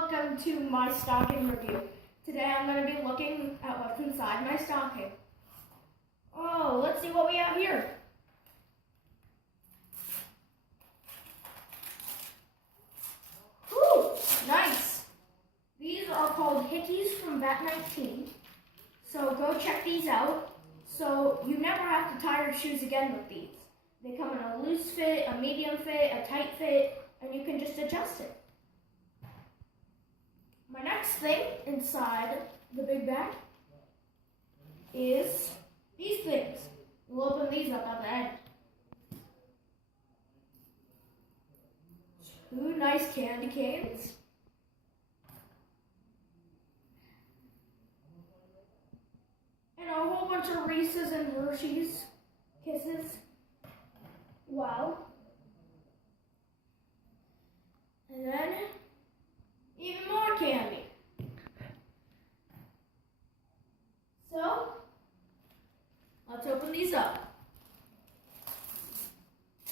welcome to my stocking review. Today I'm going to be looking at what's inside my stocking. Oh, let's see what we have here. Whew, nice. These are called Hickeys from Vet19. So go check these out. So you never have to tie your shoes again with these. They come in a loose fit, a medium fit, a tight fit, and you can just adjust it. My next thing inside the big bag is these things. We'll open these up at the end. Two nice candy canes. And a whole bunch of Reese's and Hershey's Kisses. Wow. And then even more candy. So, let's open these up.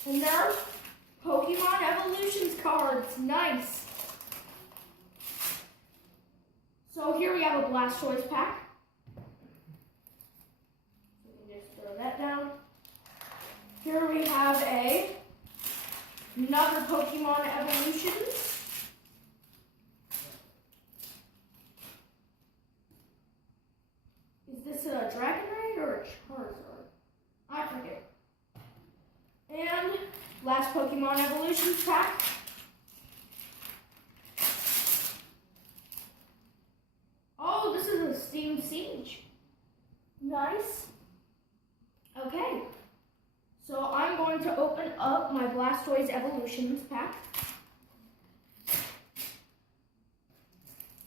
And they're Pokemon Evolutions cards. Nice. So here we have a Blastoise pack. So we can just throw that down. Here we have another Pokemon Evolutions. Is this a Dragonite or a Charizard? I forget. And last Pokemon Evolutions pack. Oh, this is a Steam Siege. Nice. Okay. So I'm going to open up my Blastoise Evolutions pack.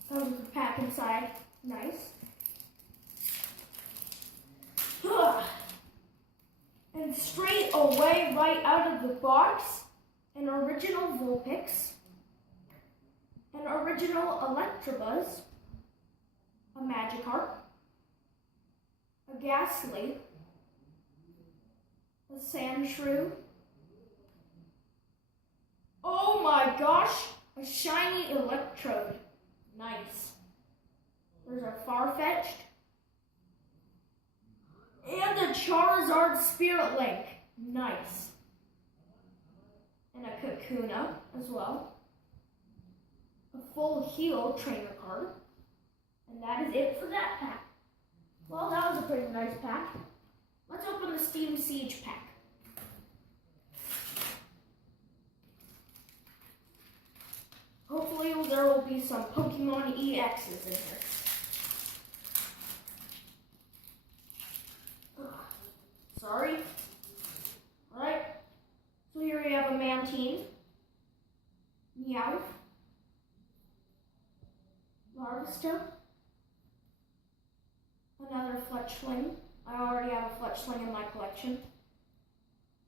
Comes with the pack inside. Nice. And straight away, right out of the box, an original Vulpix, an original Electabuzz, a Magikarp, a Ghastly, a Sandshrew. Oh my gosh, a shiny Electrode. Nice. There's a Farfetch'd. And a Charizard Spirit Link. Nice. And a Kakuna as well. A full heal trainer card. And that is it for that pack. Well, that was a pretty nice pack. Let's open the Steam Siege pack. Hopefully there will be some Pokemon EXs in here. Sorry. Alright. So here we have a Mantine, Meowth, Larvesta, another Fletchling. I already have a Fletchling in my collection.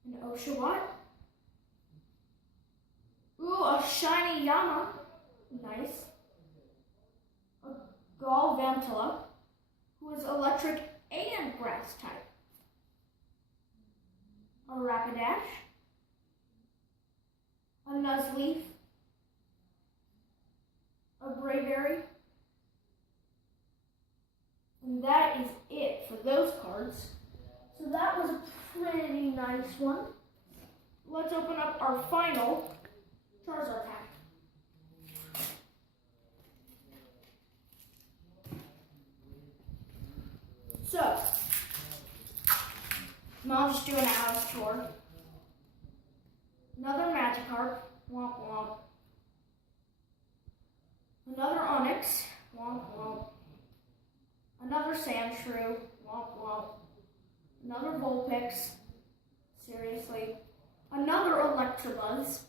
An Oshawott. Ooh, a shiny Yama. Nice. A Galvantula, who is electric and grass type. A Rapidash, a Nuzleaf, a Braviary, and that is it for those cards. So that was a pretty nice one. Let's open up our final Charizard pack. So, I'll just do an house tour. Another Magikarp, womp womp. Another Onix, womp womp. Another Sandshrew, womp womp. Another Vulpix, seriously. Another Electabuzz.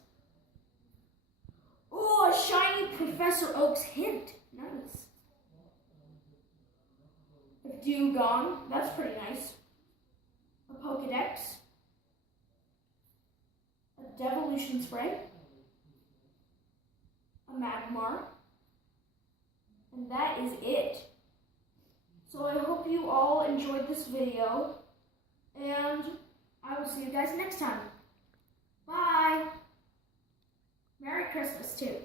Oh, a shiny Professor Oak's Hint, nice. A Dewgong, that's pretty nice. A Pokedex, a Devolution Spray, a Magmar, and that is it. So I hope you all enjoyed this video, and I will see you guys next time. Bye! Merry Christmas too.